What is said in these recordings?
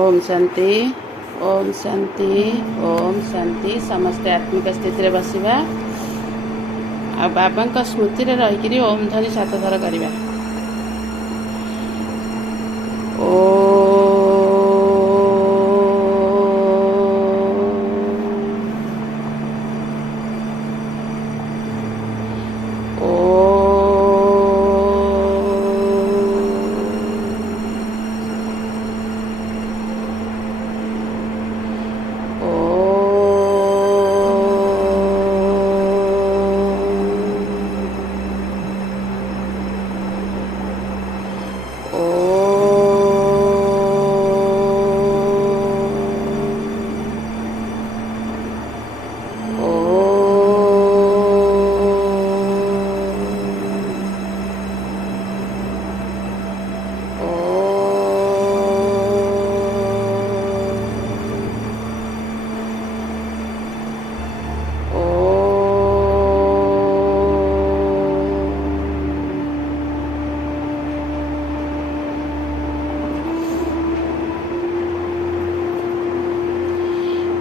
ओम शांति ओम शांति ओम शांति। समस्ते आत्मिक स्थिति रे बसिबा आ बाबा का स्मृति रे रहिकरी ओम ध्वनि 7 थर करिबा।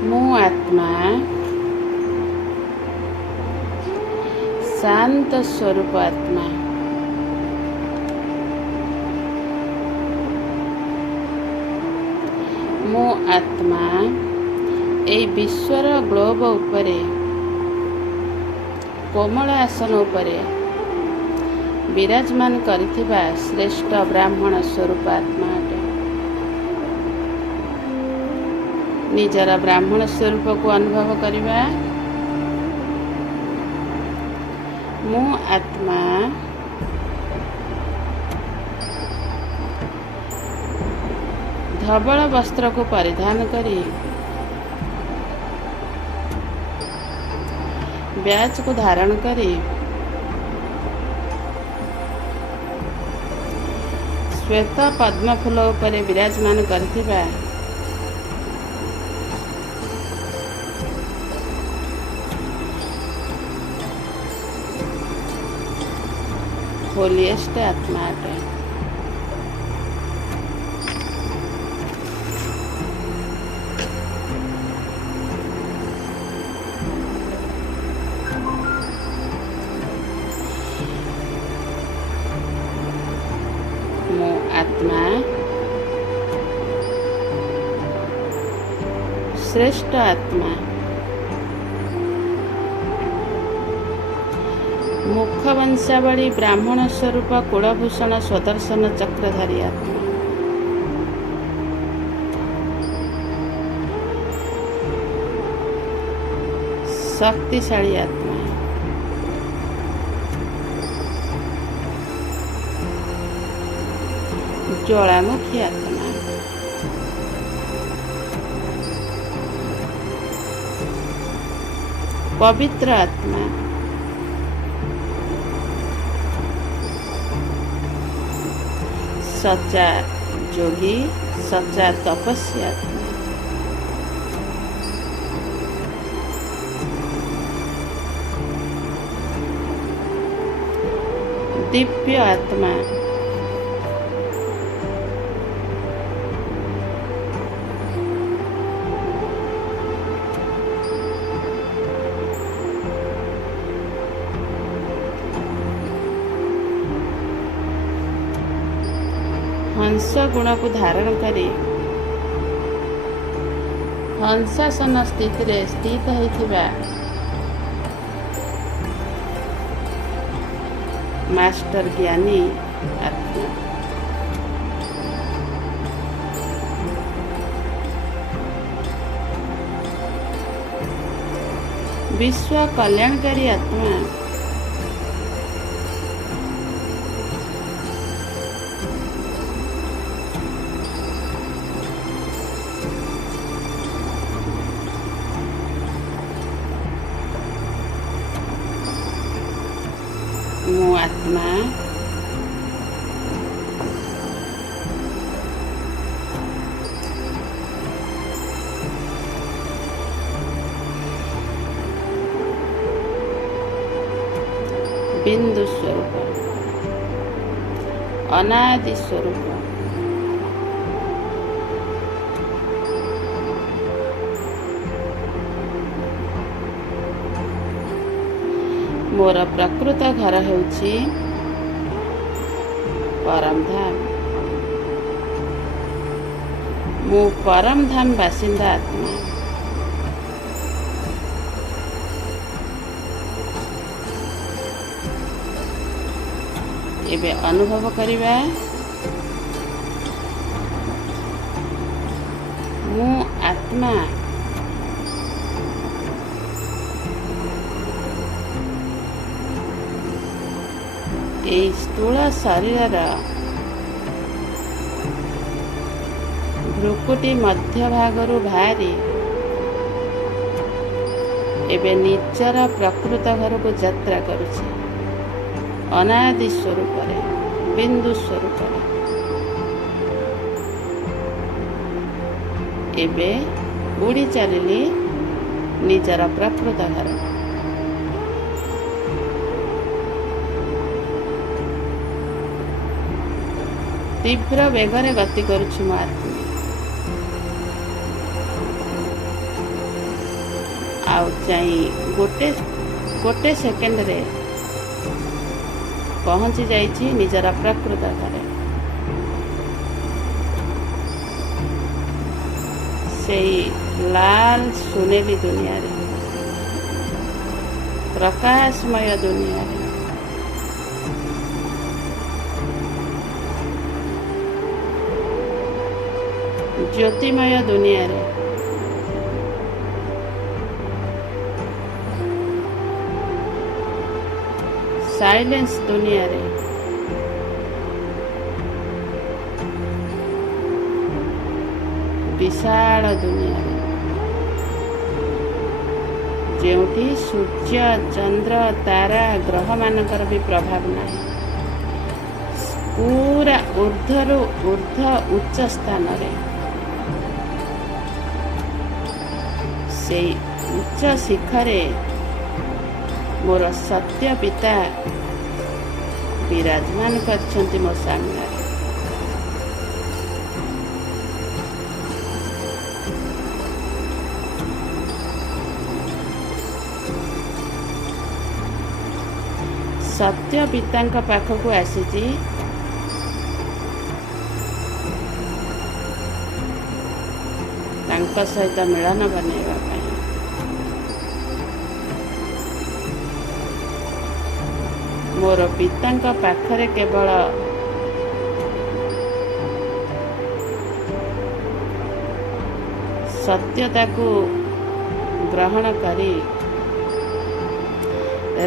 मु आत्मा शांत स्वरूप आत्मा मु आत्मा ए विश्वर ग्लोब उपरे कोमल आसन उपरे विराजमान करिथिबा श्रेष्ठ ब्राह्मण स्वरूप आत्मा अटे। निजर ब्राह्मण स्वरूप को अनुभव करिबा। मु आत्मा धवल वस्त्र को परिधान करी ब्याज को धारण करी श्वेत पद्म फूल उपरे विराजमान करथिबा होलिएस्ट आत्मा अटे। मो आत्मा श्रेष्ठ आत्मा मुखवंशावली ब्राह्मण स्वरूप कुलभूषण स्वदर्शन चक्रधारी आत्मा शक्तिशाली आत्मा ज्वालामुखी आत्मा पवित्र आत्मा सच्चा योगी सच्चा तपस्या आत्मा दिव्य आत्मा हंस गुण को धारण करी हंसासन स्थिति रे स्थित होइथिबा मास्टर ज्ञानी आत्मा विश्व कल्याणकारी आत्मा मो आत्मा बिंदु स्वरूप अनादि स्वरूप मोर प्रकृत घर हेउछि परम धाम। मु परम धाम बासिंदा आत्मा। एबे अनुभव करिबा मु आत्मा ए स्थूल शरीर भ्रुकुटी मध्य भागरु भारी एबे निजर प्रकृत घर को यात्रा करुछि। अनादि स्वरूप बिंदु स्वरूप एबे उड़ी चलिली निजर प्रकृत घर। तीव्र वेगरे गति करुछु मो आत्मा। आउ चाहि गोटे सेकेंड रे पहुंची जाइछि निजर प्रकृत घरे। सेई लाल सुनेली दुनिया रे, प्रकाशमय दुनिया रे ज्योतिमय दुनिया रे साइलेंस दुनिया रे विशाल दुनिया रे जेउठी सूर्य चंद्र तारा ग्रह मानकर भी प्रभाव नहीं। पूरा ऊर्ध्वरु ऊर्ध्व उच्च स्थान रे से उच्च शिखरे मोर सत्य पिता विराजमान करछन्ति मो सामने। सत्य पितांक पाखकु आसीछि तांक सहित मिलन बनेଇବା ପାଇଁ। मोर पितांक पाखरे केवल सत्यता को ग्रहण करी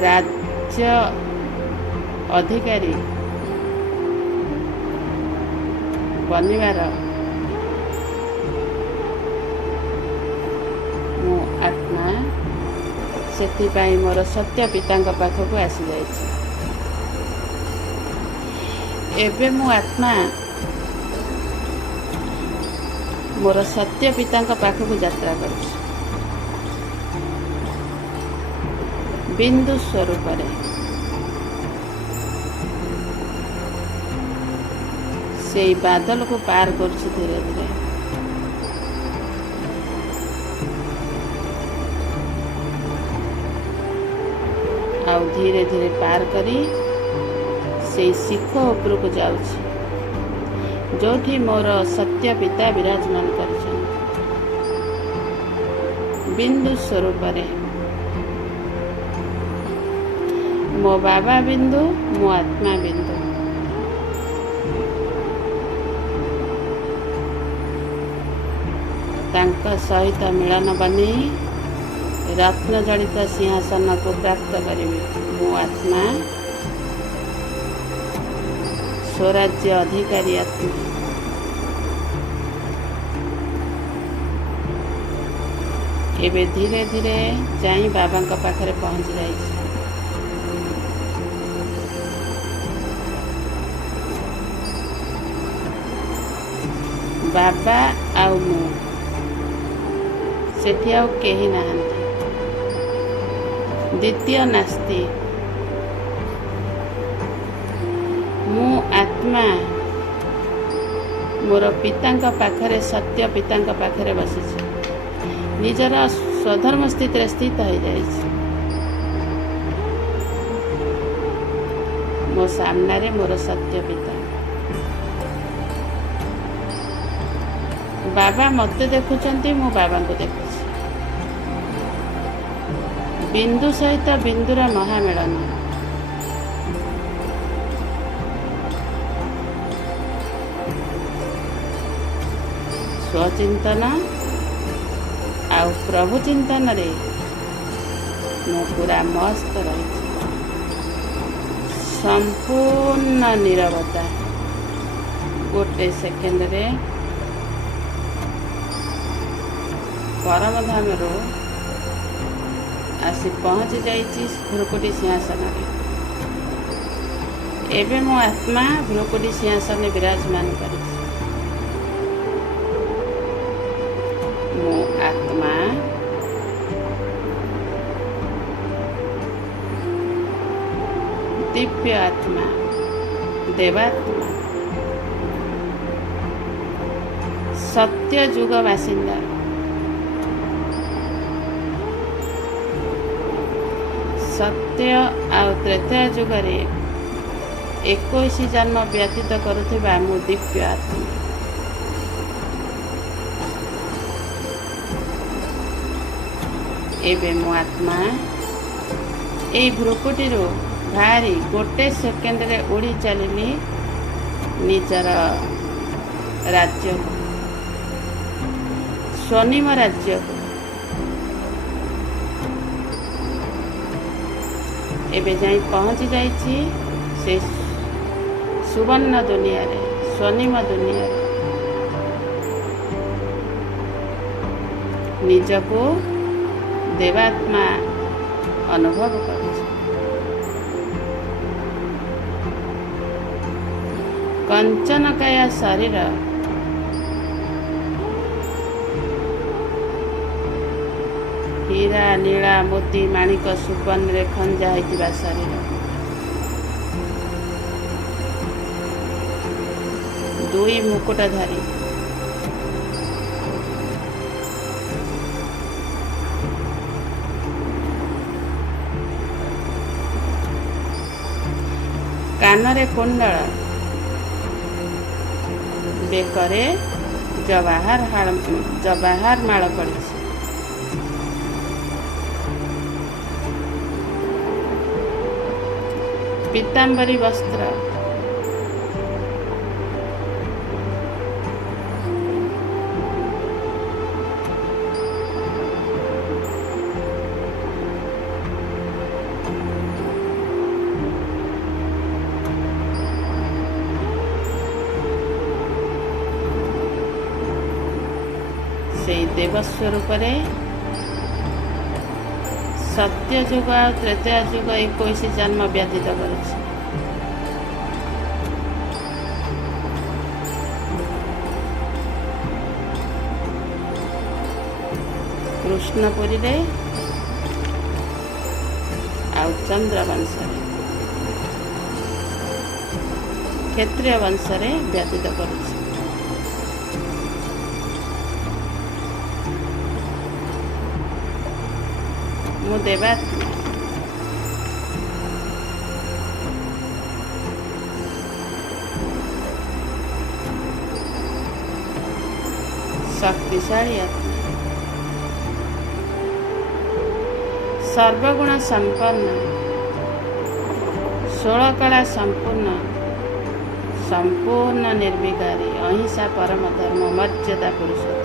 राज्य अधिकारी बनिवार मो आत्मा सेथिपाई मोर सत्य पितांक पाखकु आसी जाइछि। एबे मो आत्मा मोर सत्य पितांक पाखकु यात्रा करुछि। बिंदु स्वरूप रे से बादल को पार करुछि धीरे धीरे। आउ धीरे धीरे पार करी से शिख ऊपर को जाउछि जोठी मोर सत्य पिता विराजमान करछन। बिंदु स्वरूप रे मो बाबा बिंदु मो आत्मा बिंदु तांक सहित मिलन बनी रत्न जड़ित सिंहासन को प्राप्त करिबी। मो आत्मा स्वराज्य अधिकारी आत्मा। एबे धीरे धीरे जाई बाबा का पाखरे पहुंच जाइछि। बाबा आउ मु सेठी आउ केही नाहंती। द्वितीय नास्ति। मु आत्मा मोर पितांक पाखरे सत्य पितांक पाखरे बसिछि। निजर स्वधर्म स्थित हो जाइछि। मो सामने मोर सत्य पिता। बाबा मते देखुचंती, मो बाबा को देखुची। बिंदु सहित बिंदुर महामेलन। स्वचिंतन आउ प्रभु चिंतन रे मो पूरा मस्त रही। संपूर्ण नीरवता। गोटे सेकेंड रे परमधाम रो आसी पहुँची जाइए भ्रुकुटी सिंहासन। एबे मो आत्मा भ्रुकुटी सिंहासन विराजमान कर। मो आत्मा दिव्य आत्मा, देवात्मा, सत्य जुग बासिंदा। सत्य आउ त्रेता जुगरे 21 जन्म व्यतीत करुथिबा मो दिव्य आत्मा। एबे मो आत्मा ए भ्रुकुटी भारी गोटे सेकेंड रे उड़ी चलिली निजर राज्य स्वर्णिम राज्य। एबे जाई पहुँची जाइछि से सुवर्ण दुनिया रे, स्वर्णिम दुनिया रे। निजको देवात्मा अनुभव कर। कंचनकाया शरीर हीरा नीला मोती माणिक सुवर्ण रे खंजा होइतिबा शरीर। दुई मुकुटधारी। कानरे कुंडल, बेकरे जवाहर माळ पड़ी। पीतांबरी वस्त्र। से देवस्वरूप सत्य जुग और त्रेता जुग 21 जन्म व्यतीत कर। कृष्णपुरी रे आउ चंद्रवंश क्षत्रिय वंश रे व्यतीत कर। मो देवात्मा शक्तिशाली आत्मा, सर्वगुण संपन्न, 16 कला संपूर्ण, संपूर्ण निर्विकारी, अहिंसा परम धर्म, मर्यादा पुरुषोत्तम।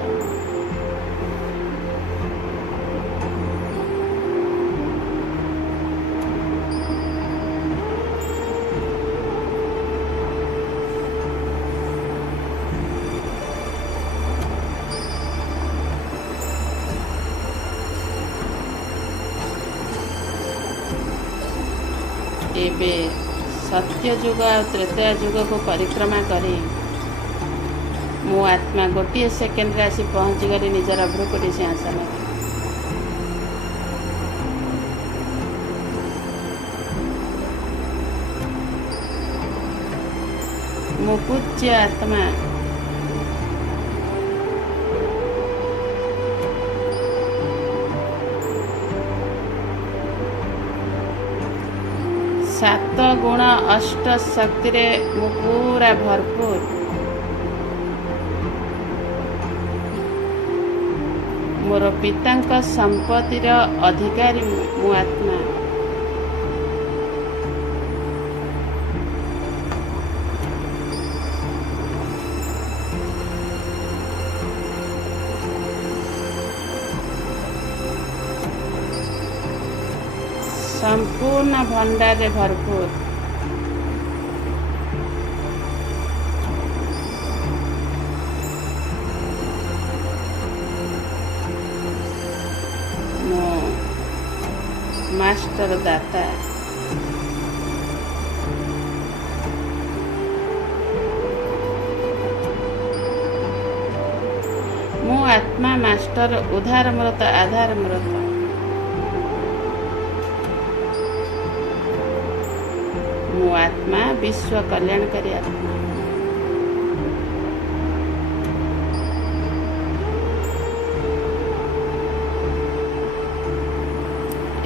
एबे सत्य जुग और त्रेता जुग को परिक्रमा करी मो आत्मा गोटे सेकेंड रे आसी पहुँची गली निजर भ्रुकुटी सिंहासन। मो पूज्य आत्मा सात गुण अष्ट शक्ति रे मु पूरा भरपूर। मोर पिता संपत्तिर अधिकारी मु आत्मा। संपूर्ण भंडार रे भरपूर। मो मास्टर दाता। मो आत्मा मास्टर उधार मूर्त आधार मूर्त। मो आत्मा विश्व कल्याणकारी आत्मा।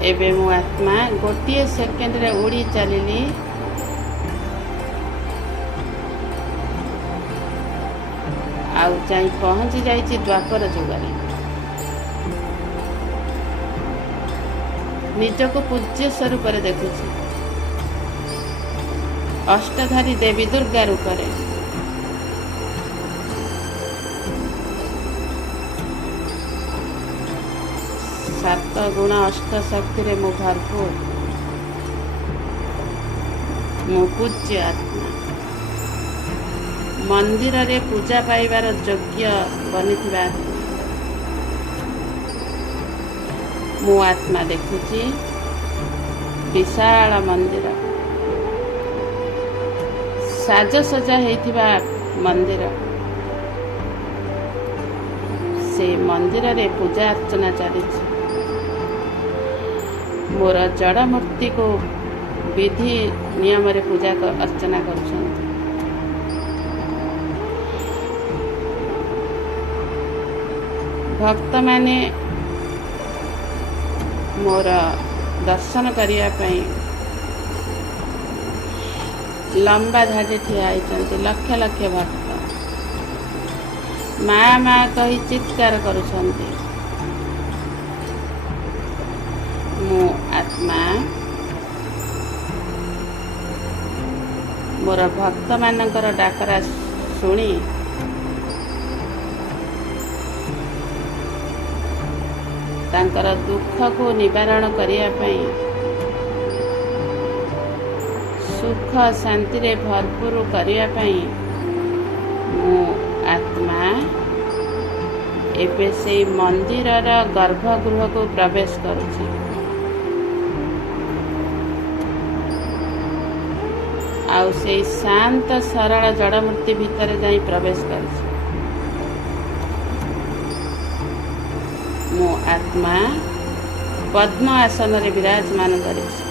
एबे मो आत्मा गोटे सेकेंड रे उड़ी चलिली। आउ जाई पहुंची जाइछि द्वापर जुगरे। निजको पूज्य स्वरूप रे देखुछि। अष्टधारी देवी दुर्गा रूपरे। सात गुण अष्ट शक्ति रे मु भरपूर। मु पूज्य आत्मा। मंदिर रे पूजा पाइबार योग्य बनिथिबा आत्मा। मु आत्मा देखुची विशाल मंदिर। साजसजा होइथिबा मंदिर। से मंदिर रे पूजा अर्चना चलिछि। मोर जड़ मूर्ति को विधि नियम रे पूजा अर्चना करुछन्ति। भक्त माने मोर दर्शन करिया पई लंबा धाड़ी ठिया होइछन्ति। लक्ष लक्ष भक्त माँ माँ कही चित्कार करुछन्ति। मो आत्मा मोर भक्त मानकर डाकरा शुणी तांकर दुख को निवारण करिया पई सुख शांति रे भरपूर करिया पई मो आत्मा एबे से मंदिर गर्भगृह को प्रवेश करुछि। आउ से शांत सरल जड़मूर्ति भितर जाई प्रवेश करुछि। मो आत्मा पद्म आसन रे विराजमान करिछि।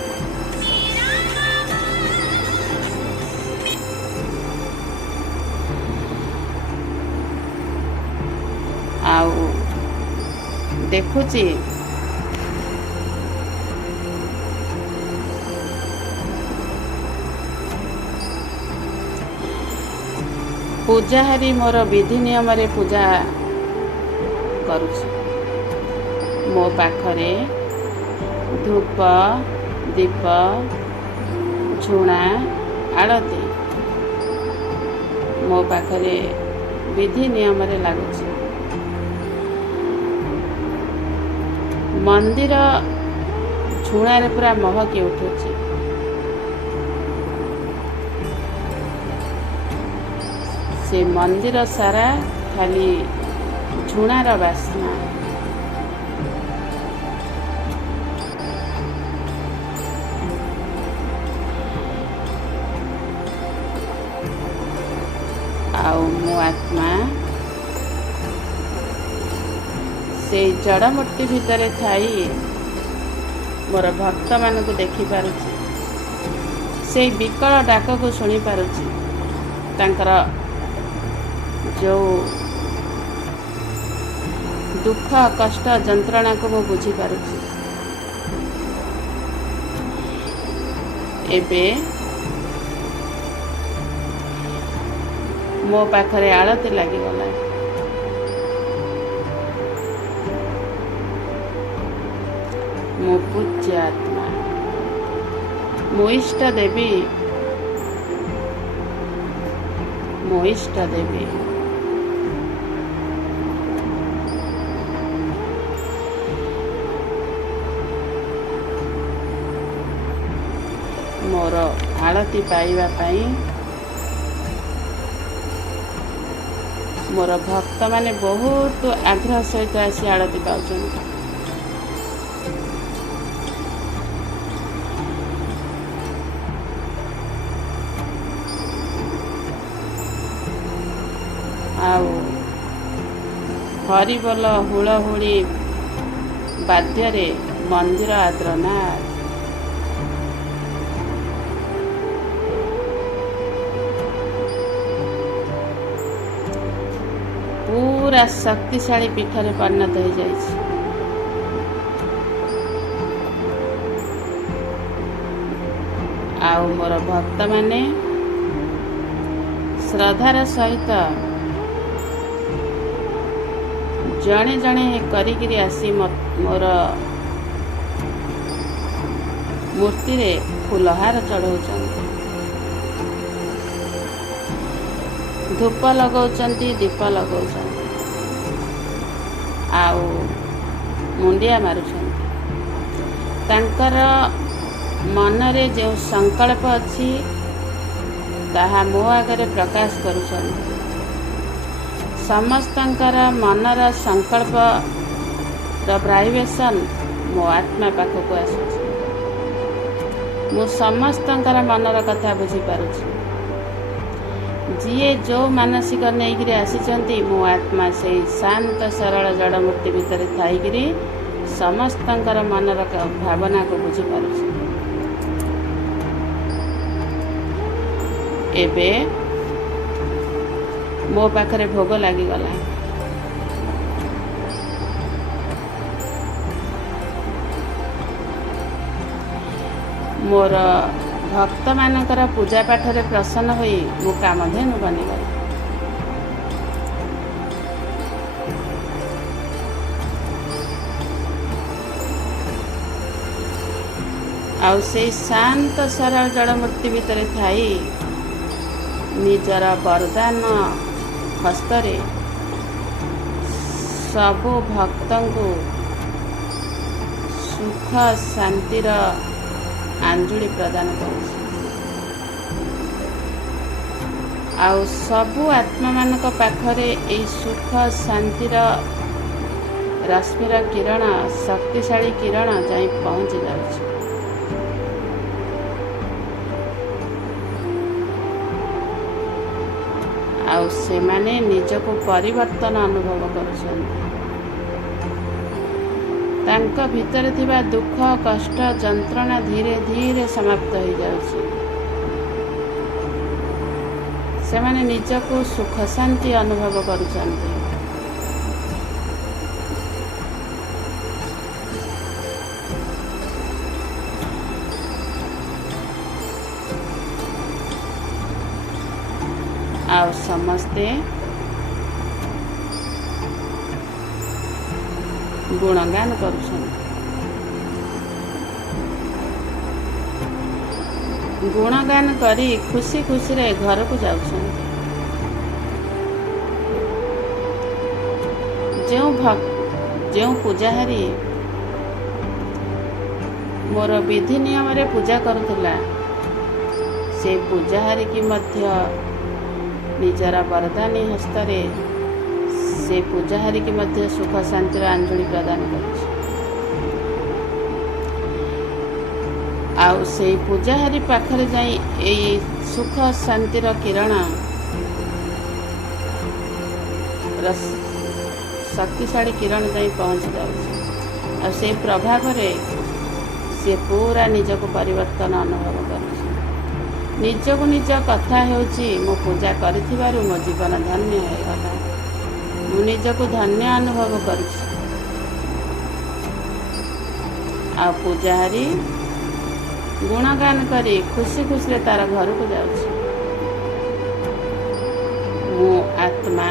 आउ देखुची पूजाहारी मोर विधि नियम रे पूजा करुछि। मो पाखरे धूप दीप झुणा आलती मो पाखरे विधि नियम रे लागुछि। मंदिर झुणा रे पूरा महकी उठुछि। से मंदिर सारा खाली झुणार बास्ना। आउ मो आत्मा से जड़ मूर्ति भितर थाई मोर भक्त मान को देखि पारुछि। से विकल डाक को शुणी पारुछि। तांकर जो दुख कष्ट जंत्रणा को मु बुझी पारुछि। ଏବେ ମୋ ପାଖରେ ଆଳତି ଲାଗିଗଲା। ମୋ ପୂଜ୍ୟ ଆତ୍ମା, ମୋ ଇଷ୍ଟ ଦେବୀ, ମୋ ଇଷ୍ଟ ଦେବୀ, ମୋର ଆଳତି ପାଇବା ପାଇଁ ମୋର ଭକ୍ତମାନେ ବହୁତ ଆଗ୍ରହ ସହିତ ଆସି ଆଳତି ପାଉଛନ୍ତି। ଆଉ ହରିବୋଲ ହୁଳହୁଳି ବାଦ୍ୟରେ ମନ୍ଦିର ଆଦ୍ରନାଦ। ପୁରା ଶକ୍ତିଶାଳୀ ପୀଠରେ ପରିଣତ ହୋଇଯାଇଛି। ଆଉ ମୋର ଭକ୍ତମାନେ ଶ୍ରଦ୍ଧାର ସହିତ ଜଣେ ଜଣେ କରିକିରି ଆସି ମୋର ମୂର୍ତ୍ତିରେ ଫୁଲହାର ଚଢ଼ାଉଛନ୍ତି, ଧୂପ ଲଗାଉଛନ୍ତି, ଦୀପ ଲଗାଉଛନ୍ତି, ଆଉ ମୁଣ୍ଡିଆ ମାରୁଛନ୍ତି। ତାଙ୍କର ମନରେ ଯେଉଁ ସଂକଳ୍ପ ଅଛି ତାହା ମୋ ଆଗରେ ପ୍ରକାଶ କରୁଛନ୍ତି। ସମସ୍ତଙ୍କର ମନର ସଂକଳ୍ପର ଭାଇବ୍ରେସନ୍ ମୋ ଆତ୍ମା ପାଖକୁ ଆସୁଛି। ମୁଁ ସମସ୍ତଙ୍କର ମନର କଥା ବୁଝିପାରୁଛି। ଯିଏ ଯେଉଁ ମାନସିକ ନେଇକରି ଆସିଛନ୍ତି, ମୋ ଆତ୍ମା ସେଇ ଶାନ୍ତ ସରଳ ଜଡ଼ମୂର୍ତ୍ତି ଭିତରେ ଥାଇକରି ସମସ୍ତଙ୍କର ମନର ଭାବନାକୁ ବୁଝିପାରୁଛି। ଏବେ ମୋ ପାଖରେ ଭୋଗ ଲାଗିଗଲା। ମୋର ଭକ୍ତମାନଙ୍କର ପୂଜା ପାଠରେ ପ୍ରସନ୍ନ ହୋଇ ମୁଁ କାମଧେନୁ ବନିଗଲି। ଆଉ ସେଇ ଶାନ୍ତ ସରଳ ଜଡ଼ମୂର୍ତ୍ତି ଭିତରେ ଥାଇ ନିଜର ବରଦାନ ହସ୍ତରେ ସବୁ ଭକ୍ତଙ୍କୁ ସୁଖ ଶାନ୍ତିର ଆଞ୍ଜୁଳି ପ୍ରଦାନ କରୁଛି। ଆଉ ସବୁ ଆତ୍ମାମାନଙ୍କ ପାଖରେ ଏହି ସୁଖ ଶାନ୍ତିର ରଶ୍ମିର କିରଣ, ଶକ୍ତିଶାଳୀ କିରଣ ଯାଇ ପହଞ୍ଚି ଯାଉଛି। ଆଉ ସେମାନେ ନିଜକୁ ପରିବର୍ତ୍ତନ ଅନୁଭବ କରୁଛନ୍ତି। ତାଙ୍କ ଭିତରେ ଥିବା ଦୁଃଖ, କଷ୍ଟ, ଯନ୍ତ୍ରଣା ଧୀରେ ଧୀରେ ସମାପ୍ତ ହୋଇଯାଉଛି। ସେମାନେ ନିଜକୁ ସୁଖ ଶାନ୍ତି ଅନୁଭବ କରୁଛନ୍ତି। ଆଉ ସମସ୍ତେ ଗୁଣଗାନ କରୁଛନ୍ତି। ଗୁଣଗାନ କରି ଖୁସି ଖୁସିରେ ଘରକୁ ଯାଉଛନ୍ତି। ଯେଉଁ ପୂଜାହାରୀ ମୋର ବିଧି ନିୟମରେ ପୂଜା କରୁଥିଲା, ସେ ପୂଜାହାରୀକି ମଧ୍ୟ ନିଜର ବରଦାନୀ ହସ୍ତରେ ସେ ପୂଜାହାରୀକି ମଧ୍ୟ ସୁଖ ଶାନ୍ତିର ଆଞ୍ଜୁଳି ପ୍ରଦାନ କରୁଛି। ଆଉ ସେଇ ପୂଜାହାରୀ ପାଖରେ ଯାଇ ଏଇ ସୁଖ ଶାନ୍ତିର କିରଣ ଶକ୍ତିଶାଳୀ କିରଣ ଯାଇ ପହଞ୍ଚି ଯାଉଛି। ଆଉ ସେଇ ପ୍ରଭାବରେ ସେ ପୁରା ନିଜକୁ ପରିବର୍ତ୍ତନ ଅନୁଭବ କରୁଛି। ନିଜକୁ ନିଜ କଥା ହେଉଛି, ମୁଁ ପୂଜା କରିଥିବାରୁ ମୋ ଜୀବନ ଧନ୍ୟ ହୋଇଗଲା। ମୁଁ ନିଜକୁ ଧନ୍ୟ ଅନୁଭବ କରୁଛି। ଆଉ ପୂଜାହାରୀ गुणगान करी खुशी खुशी तार घर को जाऊँ। मो आत्मा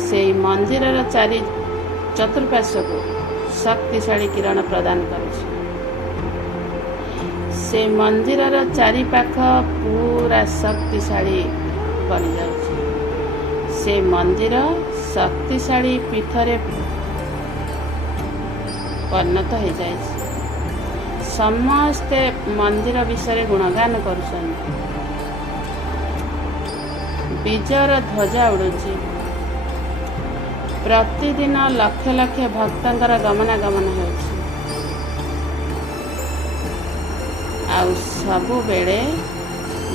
से मंदिर चारि चतुर्पार्श्व को शक्तिशाली किरण प्रदान करुछि। से मंदिर चारिपाख पूरा शक्तिशाली बनी जाउछि। से मंदिर शक्तिशाली पीठरे परिणत हो जाए। समस्ते मंदिर विषय गुणगान करुछन्। विजयर ध्वजा उड़ुछि। प्रतिदिन लक्ष लक्ष भक्तंकर गमनागमन होछि। आउ सबु बेले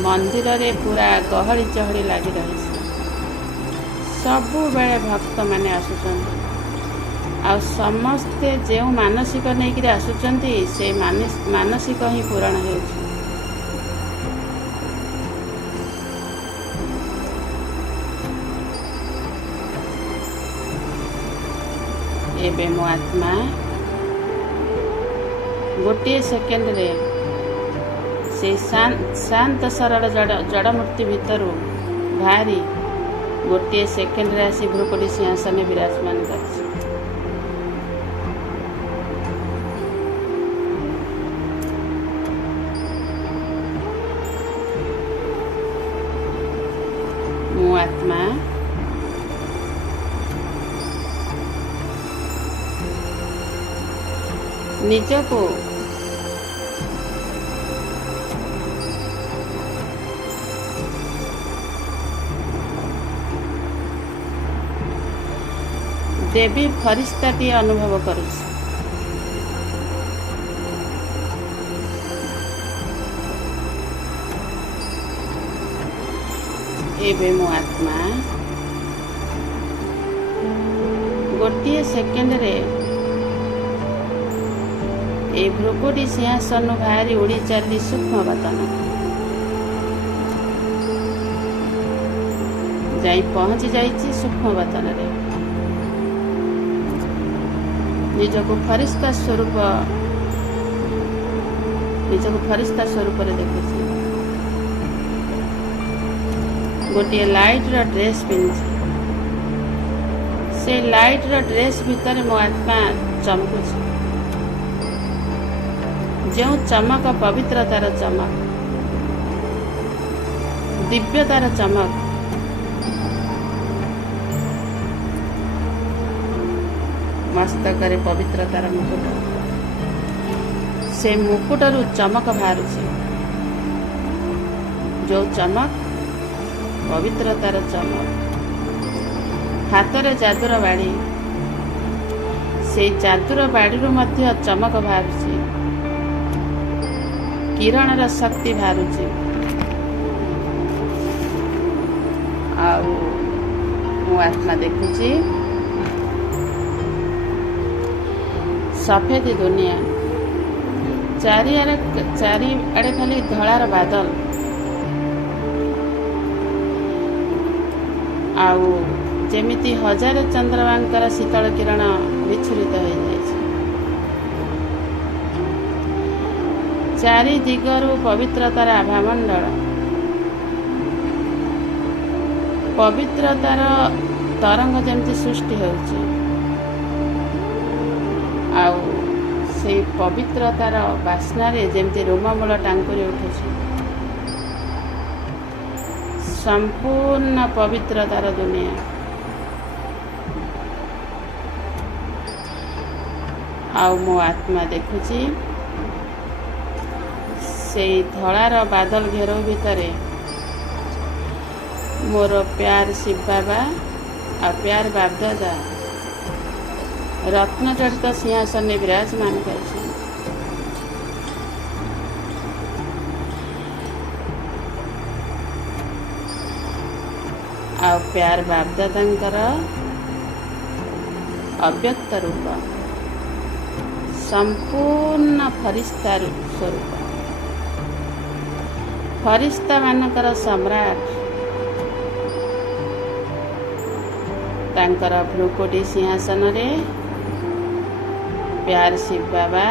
मंदिर रे पूरा गहली चहली लगी रही। सबु बेले भक्त माने आसुछन्ति। आ समस्ते जो मानसिक नहीं आसुचंती से मानसिक ही पूरण होछि। एबे मो आत्मा गोटे सेकेंड रे से शांत सरल जड़मूर्ति भितर बाहरी गोटे सेकेंड रे आसी भ्रुकुटी सिंहासन विराजमान कर। मो आत्मा निजको देवी फरिस्ताटी अनुभव करुछि। एबे मो आत्मा गोटे सेकेंड रे ए भ्रुकुटी सिंहासन बाहरी उड़ी चली सूक्ष्म बतन जाई पहुंची जाइछि। सूक्ष्म बतन रे निजको फरिस्ता स्वरूप रे देखुछि। गोटे लाइट रो ड्रेस पिंधि। से लाइट रो ड्रेस भीतर मो आत्मा चमकुछि। जो चमक पवित्रतार चमक, दिव्यतार चमक, मस्तक पवित्रतार मुकुट, से मुकुटर चमक बाहर। जो चमक पवित्रतार चमक, हाथ में जादुर बाड़ी, से जादुर बाड़ी मध्य चमक बाहर। किरणर शक्ति बाहरुछि। आउ मो आत्मा देखुछि सफेद दुनिया। चारिआडे खाली धଳାର बादल। आउ जेमिति हजार चंद्रमांकर शीतल किरण विच्छुरित हो जाए। चारि दिगरु पवित्रतार आभामंडल, पवित्रतार तरंग जेमती सृष्टि होछि। आउ से पवित्रतार बास्ना रे जेमती रोममूल टांकुरी उठुछि। संपूर्ण पवित्रतार दुनिया। आउ मो आत्मा देखुछि से धଳାର बादल घेर भितर मोर प्यार शिव बाबा आ प्यार बाप दादा रत्न जड़ित सिंहासन में विराजमान कर। आ प्यार बाप दादांकर अव्यक्त रूप संपूर्ण फरिस्ता स्वरूप, फरिस्ता मानकर सम्राट तांकर भ्रुकुटी सिंहासन रे प्यार शिव बाबा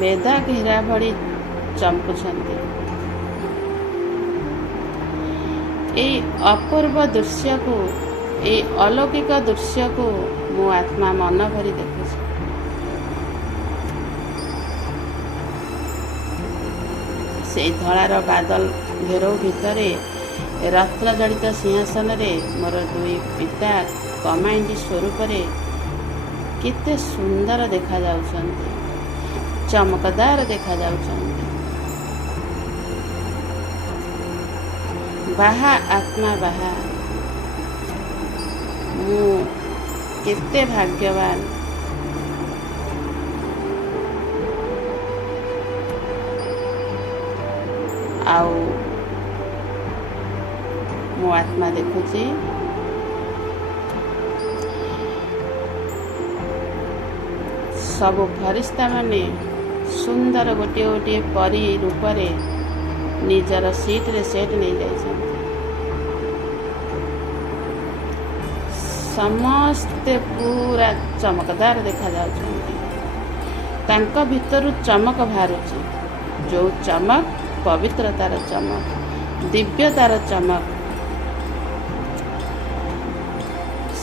बेदा घेरा भଳି ଚମ୍ପୁଛନ୍ତି। ଏଇ ଅପୂର୍ବ ଦୃଶ୍ୟକୁ, ଏଇ ଅଲୌକିକ ଦୃଶ୍ୟକୁ ମୁଁ ଆତ୍ମା ମନ ଭରି ଦେଖୁଛି। ସେଇ ଧଳାର ବାଦଲ ଘେରଉ ଭିତରେ ରତ୍ନ ଜଡ଼ିତ ସିଂହାସନରେ ମୋର ଦୁଇ ପିତା କମାଇଣ୍ଡି ସ୍ୱରୂପରେ କେତେ ସୁନ୍ଦର ଦେଖାଯାଉଛନ୍ତି, ଚମକଦାର ଦେଖାଯାଉଛନ୍ତି। ବାହା ଆତ୍ମା ବାହା, ମୁଁ କେତେ ଭାଗ୍ୟବାନ। ଆଉ ମୋ ଆତ୍ମା ଦେଖୁଛି ସବୁ ଫରିସ୍ତା ମାନେ ସୁନ୍ଦର ଗୋଟିଏ ଗୋଟିଏ ପରି ରୂପରେ ନିଜର ସିଟ୍ରେ ସେଟ୍ ନେଇଯାଇଛନ୍ତି। ସମସ୍ତେ ପୁରା ଚମକଦାର ଦେଖାଯାଉଛନ୍ତି। ତାଙ୍କ ଭିତରୁ ଚମକ ବାହାରୁଛି, ଯେଉଁ ଚମକ ପବିତ୍ରତାର ଚମକ, ଦିବ୍ୟତାର ଚମକ।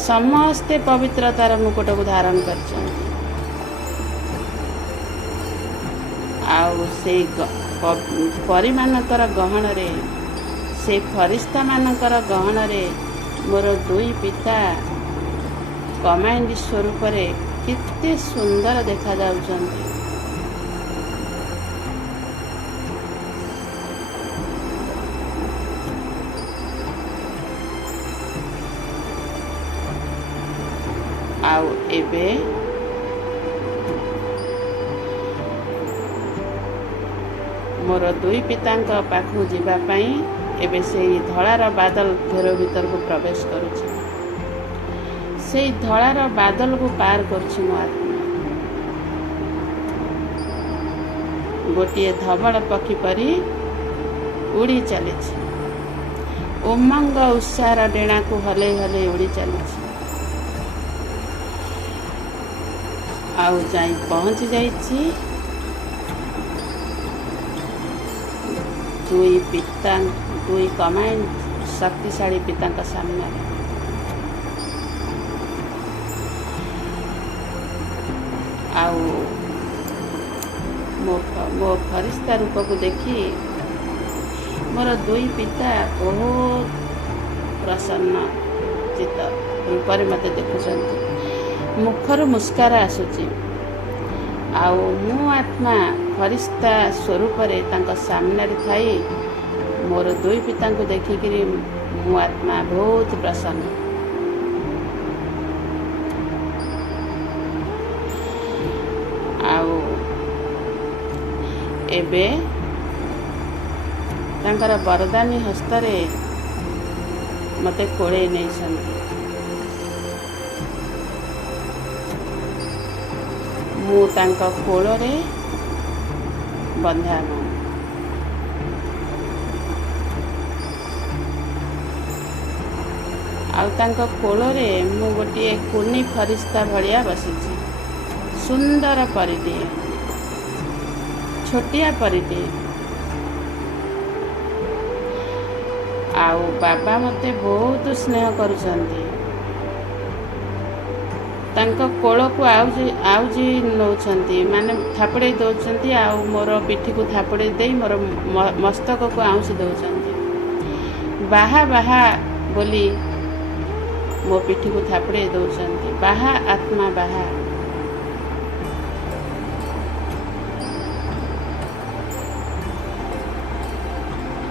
ସମସ୍ତେ ପବିତ୍ରତାର ମୁକୁଟକୁ ଧାରଣ କରିଛନ୍ତି। ଆଉ ସେଇ ପରିମାନଙ୍କର ଗହଣରେ, ସେଇ ଫରିସ୍ତାମାନଙ୍କର ଗହଣରେ ମୋର ଦୁଇ ପିତା କମାଇଣ୍ଡି ସ୍ୱରୂପରେ କେତେ ସୁନ୍ଦର ଦେଖାଯାଉଛନ୍ତି। ଆଉ ଏବେ ମୋର ଦୁଇ ପିତାଙ୍କ ପାଖକୁ ଯିବା ପାଇଁ ଏବେ ସେଇ ଧଳାର ବାଦଲ ଘେର ଭିତରକୁ ପ୍ରବେଶ କରୁଛି। ସେଇ ଧଳାର ବାଦଲକୁ ପାର କରୁଛି ମୋ ଆତ୍ମା। ଗୋଟିଏ ଧବଳ ପକ୍ଷୀ ପରି ଉଡ଼ି ଚାଲିଛି। ଉମଙ୍ଗ ଉତ୍ସାହର ଡେଣାକୁ ହଲେଇ ହଲେଇ ଉଡ଼ି ଚାଲିଛି। ଆଉ ଯାଇ ପହଞ୍ଚି ଯାଇଛି ଦୁଇ କମାଇଣ୍ଡ ଶକ୍ତିଶାଳୀ ପିତାଙ୍କ ସାମ୍ନାରେ। ଆଉ ମୋ ଫରିସ୍ତା ରୂପକୁ ଦେଖି ମୋର ଦୁଇ ପିତା ବହୁତ ପ୍ରସନ୍ନ ଚିତ୍ତ ରୂପରେ ମୋତେ ଦେଖୁଛନ୍ତି। ମୁଖରୁ ମୁସ୍କାର ଆସୁଛି। ଆଉ ମୁଁ ଆତ୍ମା ଫରିସ୍ତା ସ୍ୱରୂପରେ ତାଙ୍କ ସାମ୍ନାରେ ଥାଇ ମୋର ଦୁଇ ପିତାଙ୍କୁ ଦେଖିକିରି ମୁଁ ଆତ୍ମା ବହୁତ ପ୍ରସନ୍ନ। ଆଉ ଏବେ ତାଙ୍କର ବରଦାନୀ ହସ୍ତରେ ମୋତେ କୋଳେଇ ନେଇଛନ୍ତି। ମୁଁ ତାଙ୍କ କୋଳରେ ବନ୍ଧାମ। ଆଉ ତାଙ୍କ କୋଳରେ ମୁଁ ଗୋଟିଏ କୁନି ଫରିସ୍ତା ଭଳିଆ ବସିଛି। ସୁନ୍ଦର ପରିଟିଏ, ଛୋଟିଆ ପରିଟିଏ। ଆଉ ବାବା ମୋତେ ବହୁତ ସ୍ନେହ କରୁଛନ୍ତି। ତାଙ୍କ କୋଳକୁ ଆଉଜି ନେଉଛନ୍ତି, ମାନେ ଥାପୁଡ଼େଇ ଦେଉଛନ୍ତି। ଆଉ ମୋର ପିଠିକୁ ଥାପୁଡ଼େଇ ଦେଇ ମୋର ମସ୍ତକକୁ ଆଉଁସି ଦେଉଛନ୍ତି। ବାହା ବାହା ବୋଲି ମୋ ପିଠିକୁ ଥାପୁଡ଼େଇ ଦେଉଛନ୍ତି। ବାହା ଆତ୍ମା ବାହା।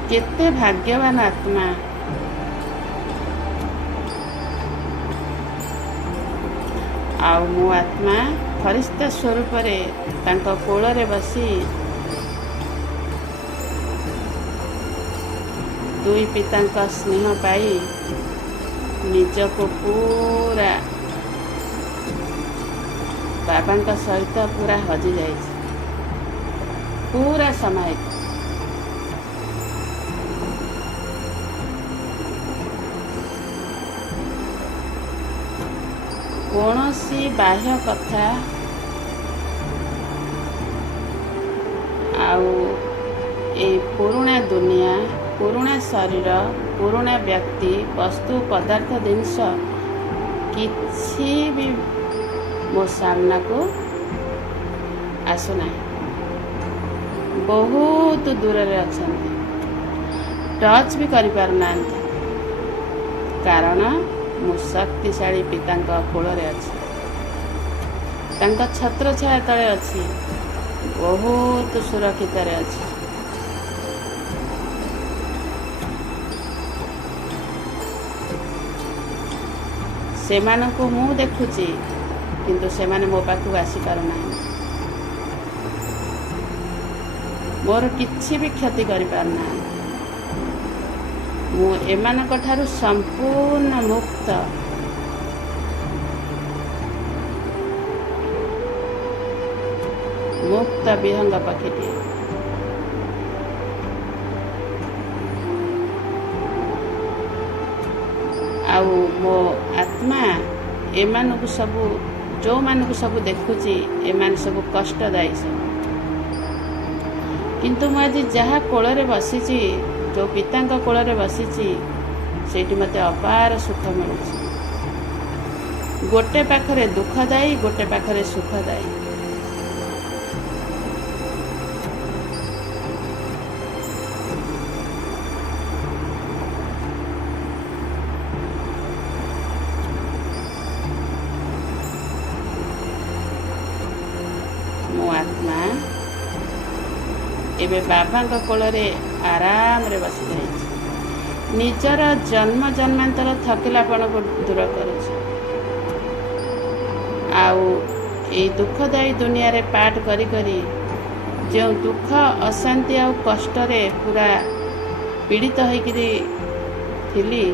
କେତେ ଭାଗ୍ୟବାନ ଆତ୍ମା। ଆଉ ମୋ ଆତ୍ମା ଫରିସ୍ତା ସ୍ୱରୂପରେ ତାଙ୍କ କୋଳରେ ବସି ଦୁଇ ପିତାଙ୍କ ସ୍ନେହ ପାଇ ନିଜକୁ ପୁରା ବାବାଙ୍କ ସହିତ ପୁରା ହଜି ଯାଇଛି, ପୁରା ସମାହିତ। କୌଣସି ବାହ୍ୟ କଥା ଆଉ ଏଇ ପୁରୁଣା ଦୁନିଆ, ପୁରୁଣା ଶରୀର, ପୁରୁଣା ବ୍ୟକ୍ତି, ବସ୍ତୁ, ପଦାର୍ଥ, ଜିନିଷ କିଛି ବି ମୋ ସାମ୍ନାକୁ ଆସୁନାହିଁ। ବହୁତ ଦୂରରେ ଅଛନ୍ତି, ଟଚ୍ ବି କରିପାରୁନାହାନ୍ତି, କାରଣ ମୁଁ ଶକ୍ତିଶାଳୀ ପିତାଙ୍କ କୋଳରେ ଅଛି, ତାଙ୍କ ଛତ୍ରଛାୟା ତଳେ ଅଛି, ବହୁତ ସୁରକ୍ଷିତରେ ଅଛି। ସେମାନଙ୍କୁ ମୁଁ ଦେଖୁଛି, କିନ୍ତୁ ସେମାନେ ମୋ ପାଖକୁ ଆସିପାରୁନାହାନ୍ତି, ମୋର କିଛି ବି କ୍ଷତି କରିପାରୁନାହାନ୍ତି। ମୁଁ ଏମାନଙ୍କ ଠାରୁ ସମ୍ପୂର୍ଣ୍ଣ ମୁକ୍ତ। ମୁକ୍ତ ବିହଙ୍ଗ ପକ୍ଷୀଟିଏ। ଆଉ ମୋ ଆତ୍ମା ଏମାନଙ୍କୁ ସବୁ, ଯେଉଁମାନଙ୍କୁ ସବୁ ଦେଖୁଛି, ଏମାନେ ସବୁ କଷ୍ଟଦାୟୀ ସବୁ। କିନ୍ତୁ ମୁଁ ଆଜି ଯାହା କୋଳରେ ବସିଛି, ଯେଉଁ ପିତାଙ୍କ କୋଳରେ ବସିଛି, ସେଇଠି ମୋତେ ଅପାର ସୁଖ ମିଳୁଛି। ଗୋଟେ ପାଖରେ ଦୁଃଖଦାୟୀ, ଗୋଟେ ପାଖରେ ସୁଖଦାୟୀ। ମୋ ଆତ୍ମା ଏବେ ବାବାଙ୍କ କୋଳରେ ଆରାମରେ ବସିଯାଇଛି, ନିଜର ଜନ୍ମ ଜନ୍ମାନ୍ତର ଥକିଲାପଣକୁ ଦୂର କରୁଛି। ଆଉ ଏଇ ଦୁଃଖଦାୟୀ ଦୁନିଆରେ ପାଠ କରି କରି ଯେଉଁ ଦୁଃଖ, ଅଶାନ୍ତି ଆଉ କଷ୍ଟରେ ପୁରା ପୀଡ଼ିତ ହୋଇକରି ଥିଲି,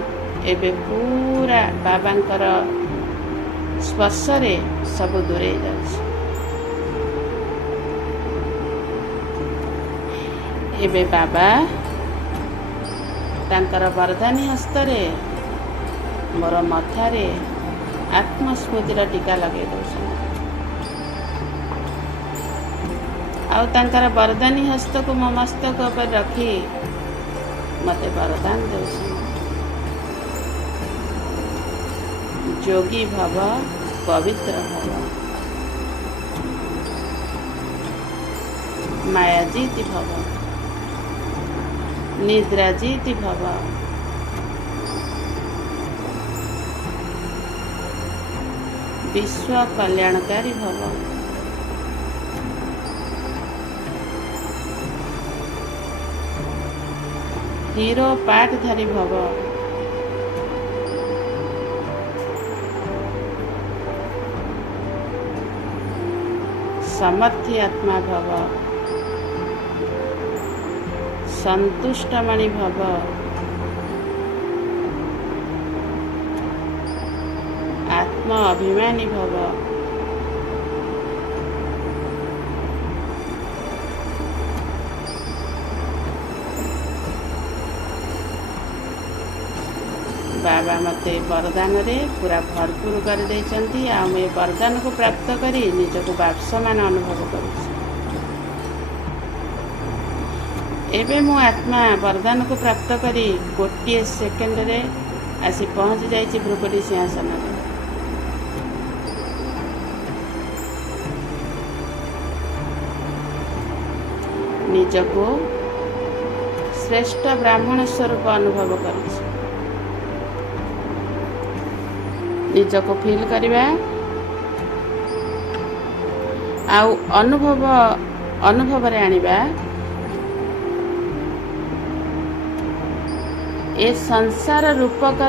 ଏବେ ପୁରା ବାବାଙ୍କର ସ୍ପର୍ଶରେ ସବୁ ଦୂରେଇ ଯାଉଛି। ଏବେ ବାବା ତାଙ୍କର ବରଦାନୀ ହସ୍ତରେ ମୋର ମଥାରେ ଆତ୍ମସ୍ମୃତିର ଟୀକା ଲଗାଇ ଦେଉଛନ୍ତି, ଆଉ ତାଙ୍କର ବରଦାନୀ ହସ୍ତକୁ ମୋ ମସ୍ତକ ଉପରେ ରଖି ମୋତେ ବରଦାନ ଦେଉଛନ୍ତି। ଯୋଗୀ ଭବ, ପବିତ୍ର ଭବ, ମାୟାଜିତି ଭବ, ନିଦ୍ରାଜିତି ଭବ, ବିଶ୍ୱ କଲ୍ୟାଣକାରୀ ଭବ, ହିରୋ ପାଠଧାରୀ ଭବ, ସମर्थी आत्मा भव, संतुष्टमणि भव, आत्म अभिमानी भव, बाबा मते वरदान रे पूरा भरपूर कर देइचंती आ मैं वरदान को प्राप्त करी निजको बापसमान अनुभव करूँ। एबे मो आत्मा वरदान को प्राप्त करी गोटे सेकेंड रे आसी पहुँच जाइए भ्रुकुटी सिंहासन रे। निजको श्रेष्ठ ब्राह्मण स्वरूप अनुभव करूँ। निजको फील करिबा आउ अनुभव रे आनिबा ए संसार रूपक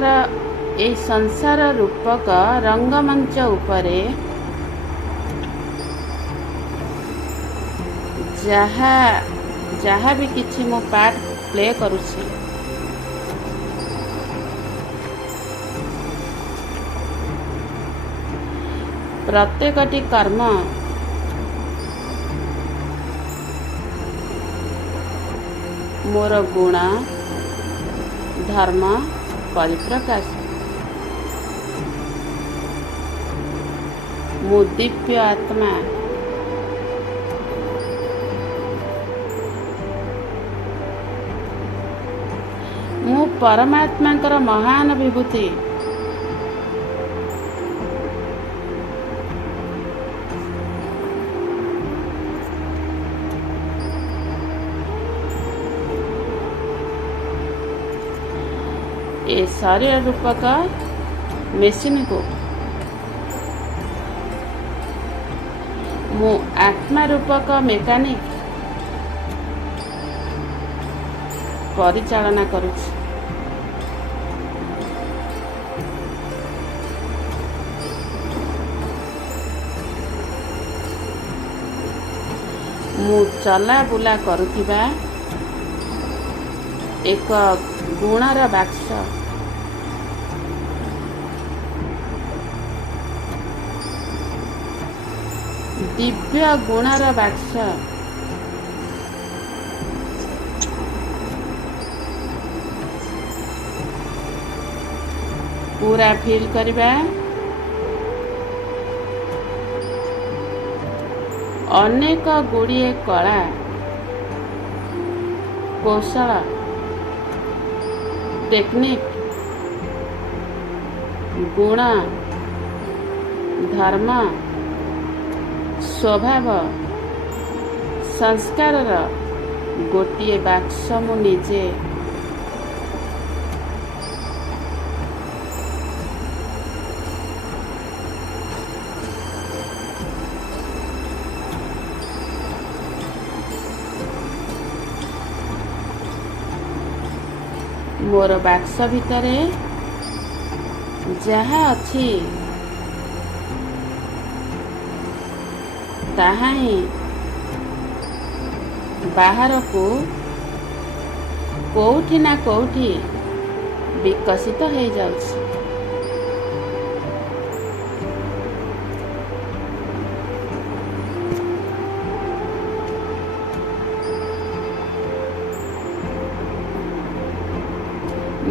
रंगमंच उपरे जहा भी किछि मो पार्ट प्ले करूछि प्रत्येकटी कर्म मोर गुण धर्म परिप्रकाश ମୁଁ ଦିବ୍ୟ ଆତ୍ମା। ମୁଁ ପରମାତ୍ମାଙ୍କର ମହାନ ବିଭୂତି। ଏ ଶରୀର ରୂପକ ମେସିନକୁ ମୁଁ ଆତ୍ମା ରୂପକ ମେକାନିକ ପରିଚାଳନା କରୁଛି। ମୁଁ ଚଲାବୁଲା କରୁଥିବା ଏକ ଗୁଣର ବାକ୍ସ। ଦିବ୍ୟ ଗୁଣର ବାକ୍ସ। पूरा ଫିଲ୍ କରିବା। ଅନେକ ଗୁଡ଼ିଏ କଳା କୌଶଳ ଟେକ୍ନିକ୍ ଗୁଣ ଧର୍ମ ସ୍ୱଭାବ ସଂସ୍କାରର ଗୋଟିଏ ବାକ୍ସ ମୁଁ ନିଜେ। ମୋର ବାକ୍ସ ଭିତରେ ଯାହା ଅଛି ତାହା ହିଁ ବାହାରକୁ କୋଉଠି ନା କୋଉଠି ବିକଶିତ ହେଇଯାଉଛି।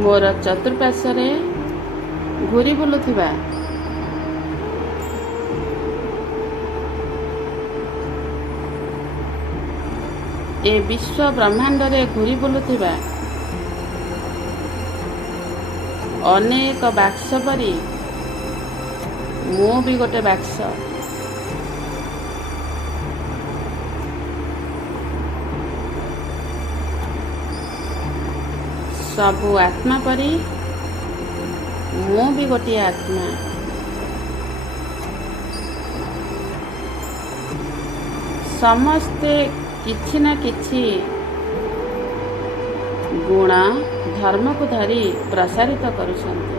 ମୋର ଚତୁଃପାର୍ଶ୍ୱରେ ଘୁରି ବୁଲୁଥିବା ଏ ବିଶ୍ୱ ବ୍ରହ୍ମାଣ୍ଡରେ ଘୁରି ବୁଲୁଥିବା ଅନେକ ବାକ୍ସ ପରି ମୁଁ ବି ଗୋଟେ ବାକ୍ସ। ସବୁ ଆତ୍ମା ପରି ମୁଁ ବି ଗୋଟିଏ ଆତ୍ମା। ସମସ୍ତେ କିଛି ନା କିଛି ଗୁଣ ଧର୍ମକୁ ଧରି ପ୍ରସାରିତ କରୁଛନ୍ତି।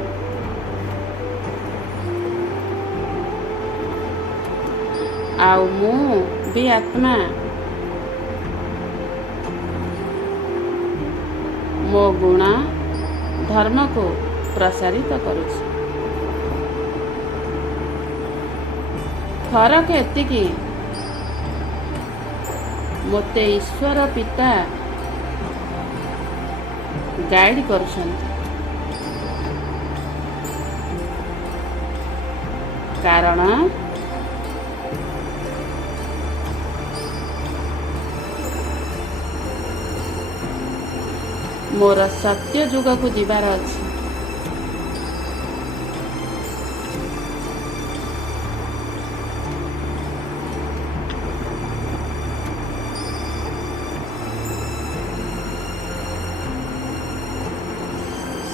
ଆଉ ମୁଁ ବି ଆତ୍ମା। ମୋ ଗୁଣ ଧର୍ମକୁ ପ୍ରସାରିତ କରୁଛି। ଫରକ ଏତିକି, ମୋତେ ଈଶ୍ୱର ପିତା ଗାଇଡ୍ କରୁଛନ୍ତି। କାରଣ ମୋର ସତ୍ୟ ଯୁଗକୁ ଯିବାର ଅଛି।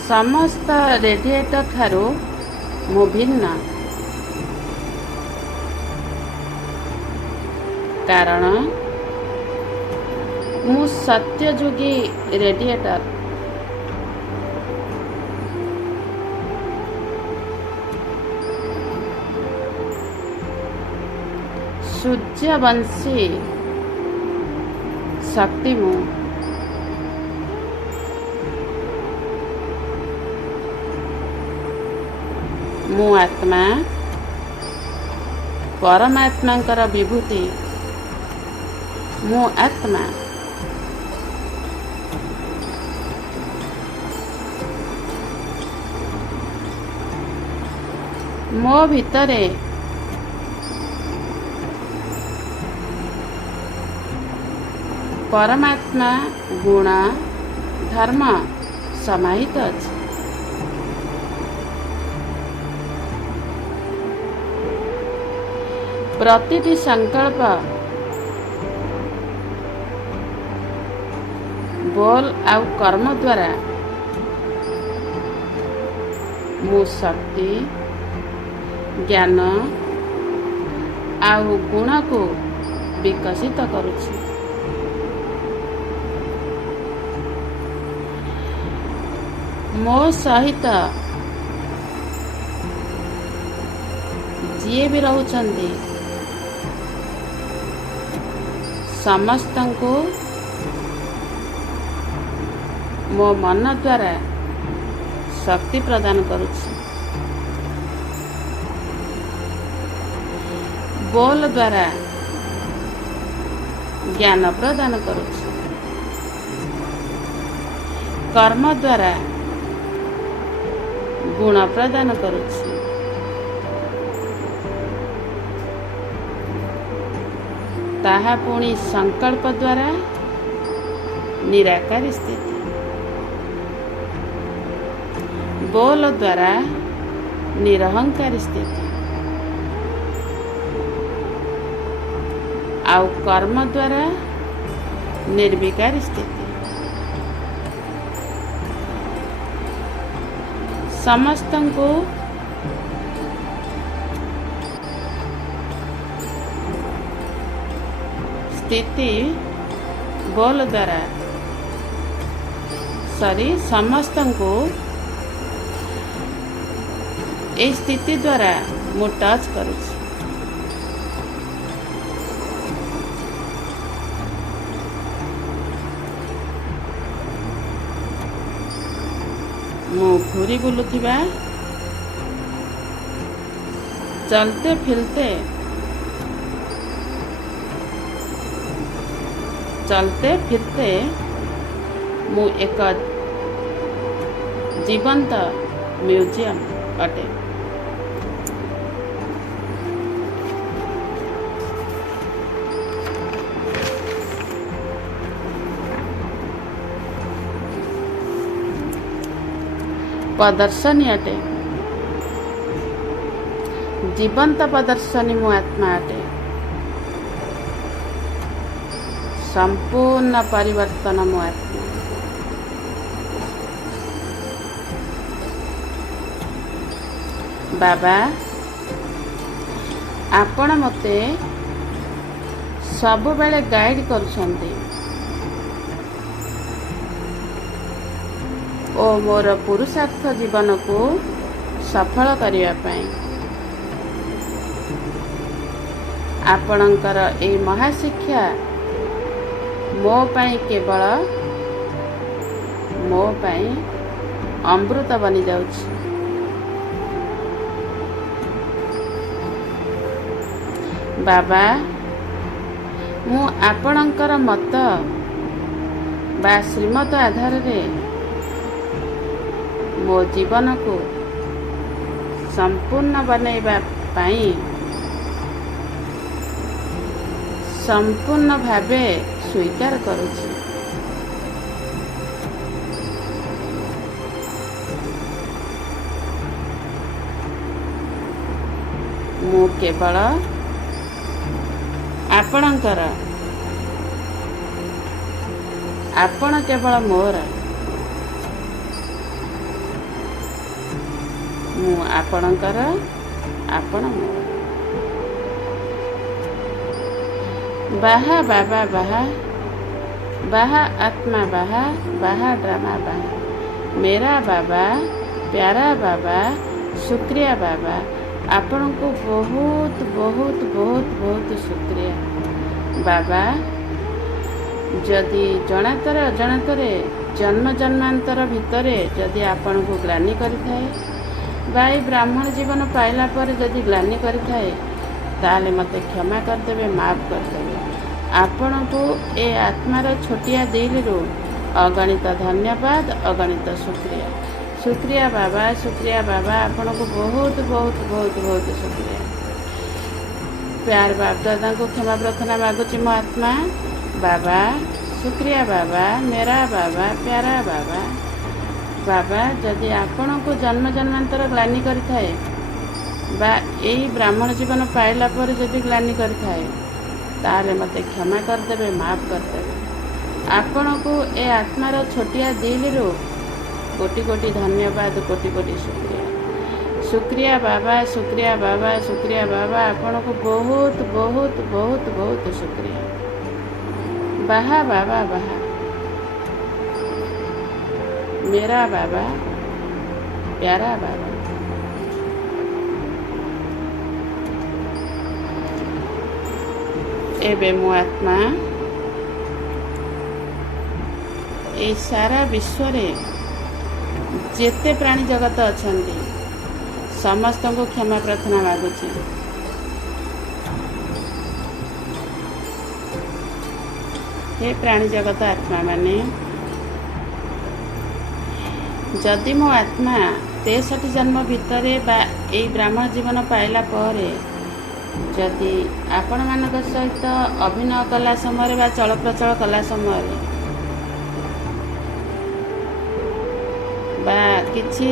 ସମସ୍ତ ରେଡିଏଟର ଠାରୁ ମୁଁ ଭିନ୍ନ। କାରଣ ମୁଁ ସତ୍ୟଯୁଗୀ ରେଡିଏଟର। ସୂର୍ଯ୍ୟବଂଶୀ ଶକ୍ତି ମୁଁ ଆତ୍ମା ପରମାତ୍ମାଙ୍କର ବିଭୂତି। ମୁଁ ଆତ୍ମା। ମୋ ଭିତରେ परमात्मा गुण धर्म समाहित अछि। प्रतिटी संकल्प बोल आउ कर्म द्वारा मु शक्ति ज्ञान आउ गुण को विकसित करुछि। मो सहित जिए भी रहउछन्ति समस्तंको मो मन द्वारा शक्ति प्रदान करुछि। बोल द्वारा ज्ञान प्रदान करुछि। कर्म द्वारा गुण प्रदान करुछि। ताहा पुणी संकल्प द्वारा निराकार स्थिति, बोल द्वारा निरहंकार स्थिति आउ कर्म द्वारा निर्विकार स्थिति। समस्तंको स्थिति बोल द्वारा समस्तंको ए स्थिति द्वारा मु टच करुछि। मु घूरी बुलुथिबा चलते फिरते मु एक जीवंत म्यूजियम अटे। प्रदर्शनी अटे, जीवंत प्रदर्शनी मो आत्मा अटे। संपूर्ण परिवर्तन मो आत्मा। बाबा आपण मते सब बेले गाइड करुछन्ति ओ मोर पुरुषार्थ जीवन को सफल करिया पई आपणकर ए महाशिक्षा मो पई केवल मो पई अमृत बनी जाउछि। बाबा मु आपणकर मत बा श्रीमत आधार रे मो जीवन को संपूर्ण बनैबा पाई संपूर्ण भावे स्वीकार करुछि। मु केवल आपणकर आपण केवल मोर मु आपणकर आपण मोर। बाहा बाबा बाहा बाहा आत्मा बाहा बाहा ड्रामा बाहा मेरा बाबा प्यारा बाबा शुक्रिया बाबा आपण को बहुत बहुत बहुत बहुत शुक्रिया बाबा। जदि जनातर अजनातरे जन्म जन्मांतर भितरे जदि आपण को ग्लानि करिथाए बाई ब्राह्मण जीवन पाइला पर जदि ग्लानि करिथाए ताले मते क्षमा करदेवे माफ करदेवे। आपण को ए आत्मार छोटिया दिल रो अगणित धन्यवाद अगणित शुक्रिया शुक्रिया बाबा आपण को बहुत बहुत बहुत बहुत शुक्रिया। प्यार बाप दादा को क्षमा प्रार्थना मागुची मो आत्मा बाबा शुक्रिया बाबा, मेरा बाबा, प्यारा बाबा। बाबा, जदि आपणको जन्म जन्मांतर ग्लानि करिथाए बा एई ब्राह्मण जीवन पाइला पर जदि ग्लानि करिथाए ताले मते क्षमा करदेवे, माफ करदेवे। आपणको ए आत्मार छोटिया दिलरू कोटि कोटि धन्यवाद, कोटि कोटि शुक्रिया। शुक्रिया बाबा, शुक्रिया बाबा, शुक्रिया बाबा। आपणको बहुत बहुत बहुत बहुत शुक्रिया। बाहा बाबा, बाहा मेरा बाबा, प्यारा बाबा। एबे मो आत्मा ए सारा विश्व रे जेते प्राणी जगत अछंती समस्त को क्षमा प्रार्थना मागुची। हे प्राणी जगत आत्मा माने, जदि मो आत्मा 63 जन्म भितर बा एई ब्राह्मण जीवन पाइला परे जदि आपण मानक सहित अभिनय कला समय बा चलप्रचल कला समय बा किछि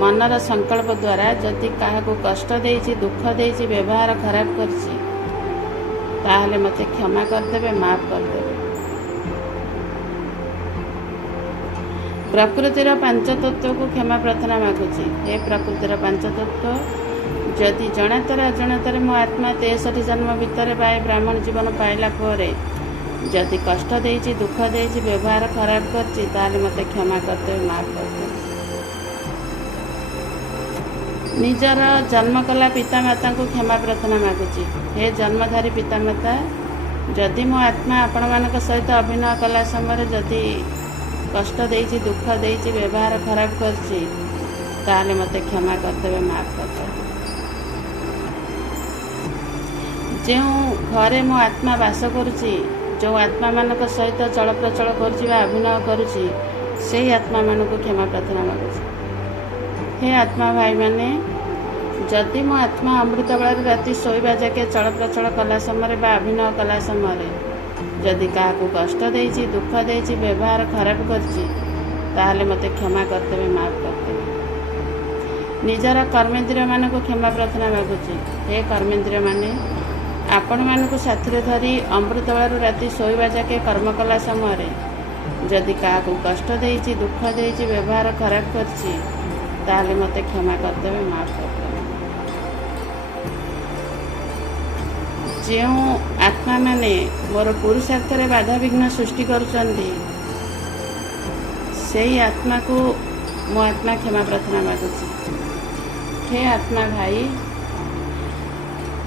मनर संकल्प द्वारा जदि काहाको कष्ट देइछि, दुख देइछि, व्यवहार खराब करछि ताहले मते क्षमा करदेवे, माफ करदेवे। प्रकृतिर पांच तत्व को क्षमा प्रार्थना मागुछि। हे प्रकृतिर पांच तत्व, जदि जनातर अजनातर मो आत्मा 63 जन्म भितर बा ब्राह्मण जीवन पाइला परे जदि कष्ट देइछि, दुख देइछि, व्यवहार खराब करछि ताहले मते क्षमा करदेवे, माफ करदेवे। निजर जन्म कला पितामाता को क्षमा प्रार्थना मागुछि। हे जन्मधारी पितामाता, जदि मो आत्मा आपण मानक सहित अभिनय कला समय जदि कष्ट देइछि, दुख देइछि, व्यवहार खराब करछि ताहले मते क्षमा करदेवे, माफ करदेवे। जो घरे मो आत्मा वास करुछि, जो आत्मा मानक सहित चलप्रचल करुछि बा अभिनय करुछि सेही आत्मा मानक क्षमा प्रार्थना मागुछि। हे आत्मा भाई माने, जदि मो आत्मा अमृत बेला राति शोइबा जाके चलप्रचल कला समय बा अभिनय कला समय जदि काहाको कष्ट देइछि, दुख देइछि, व्यवहार खराब करछि ताहले मते क्षमा करदेवे, माफ करदेवे। निजर कर्मेंद्रिय मानक क्षमा प्रार्थना मागुछि। हे कर्मेंद्रिय माने, आपण मानक साथी धरी अमृत बेला राति शोइबा जाके कर्म कला समय जदि काहाको कष्ट देइछि, दुख देइछि, व्यवहार खराब करछि ताहले मते क्षमा करदेवे, माफ करदेवे। जो आत्मा माने मोर पुरुषार्थ रे बाधा विघ्न सृष्टि करुचंदी सेही आत्मा को मो आत्मा क्षमा प्रार्थना मागुछि। हे आत्मा भाई,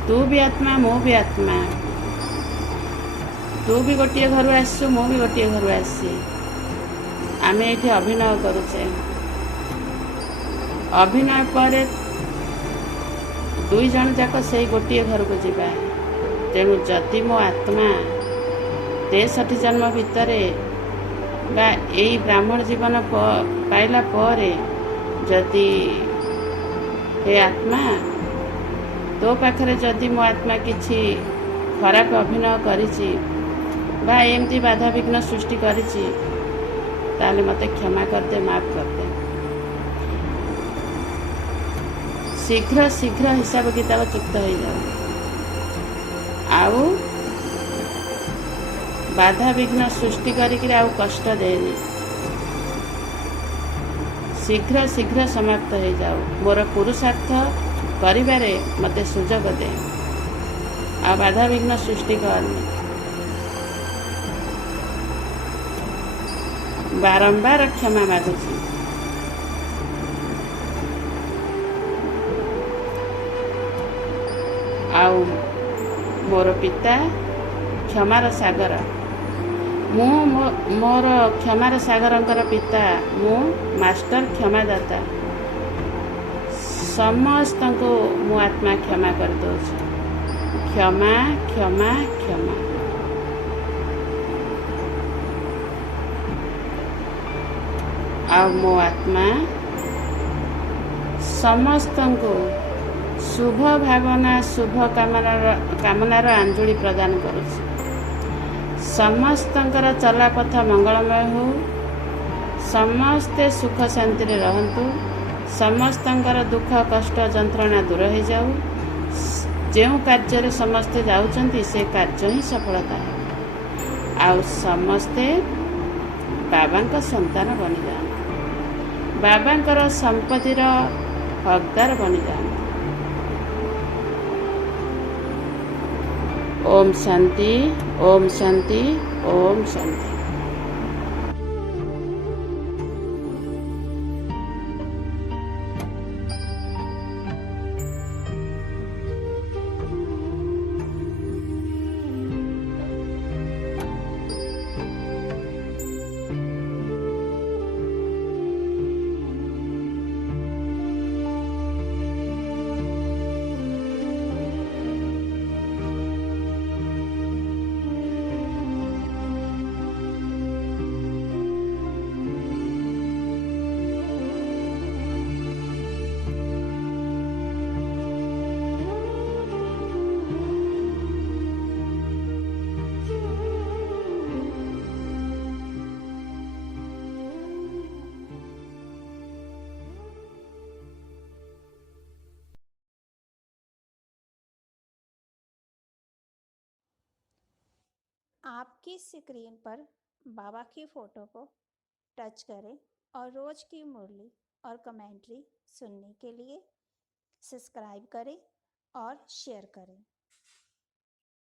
तू भी आत्मा, मो भी आत्मा। तू भी गोटे घर आसु, मो भी गोटे घर आसी। आमे एठी अभिनय करुचे। अभिनय पर दुई जन जाक से गोटे घर को जीवा। तेणु जदि मो आत्मा 63 जन्म भितर बा एई ब्राह्मण जीवन पाइला परे जदि हे आत्मा तो पाखरे जदि मो आत्मा किछि खराब अभिनय करिछि बा एमती बाधा विघ्न सृष्टि करिछि ताले मते क्षमा करदे, माफ करदे। शीघ्र शीघ्र हिसाब किताब चुक्त हो जाओ। आउ बाधा विघ्न सृष्टि करिक आउ कष्ट देनी। शीघ्र शीघ्र समाप्त हो जाओ। मोर पुरुषार्थ करिबारे मते सुजोग दे। आ बाधा विघ्न सृष्टि करनी। बारंबार क्षमा मागुछि। आउ मोर पिता क्षमार सागर, मु मोर क्षमार सागरंकर पिता, मु मास्टर क्षमादाता। समस्त को मु आत्मा क्षमा कर दउछि। क्षमा क्षमा क्षमा। आ मो आत्मा समस्त को शुभ भावना, शुभ कामनार आंजुली प्रदान करुछि। ସମସ୍ତଙ୍କର ଚଲାପଥ ମଙ୍ଗଳମୟ ହେଉ। ସମସ୍ତେ ସୁଖ ଶାନ୍ତିରେ ରହନ୍ତୁ। ସମସ୍ତଙ୍କର ଦୁଃଖ କଷ୍ଟ ଯନ୍ତ୍ରଣା ଦୂର ହୋଇଯାଉ। ଯେଉଁ କାର୍ଯ୍ୟରେ ସମସ୍ତେ ଯାଉଛନ୍ତି ସେ କାର୍ଯ୍ୟ ହିଁ ସଫଳତା ହେବ। ଆଉ ସମସ୍ତେ ବାବାଙ୍କ ସନ୍ତାନ ବନିଯାଆନ୍ତୁ। ବାବାଙ୍କର ସମ୍ପତ୍ତିର ହକଦାର ବନିଯାଆନ୍ତୁ। ओम शांति, ओम शांति, ओम शांति। आपकी स्क्रीन पर बाबा की फ़ोटो को टच करें और रोज़ की मुरली और कमेंट्री सुनने के लिए सब्सक्राइब करें और शेयर करें।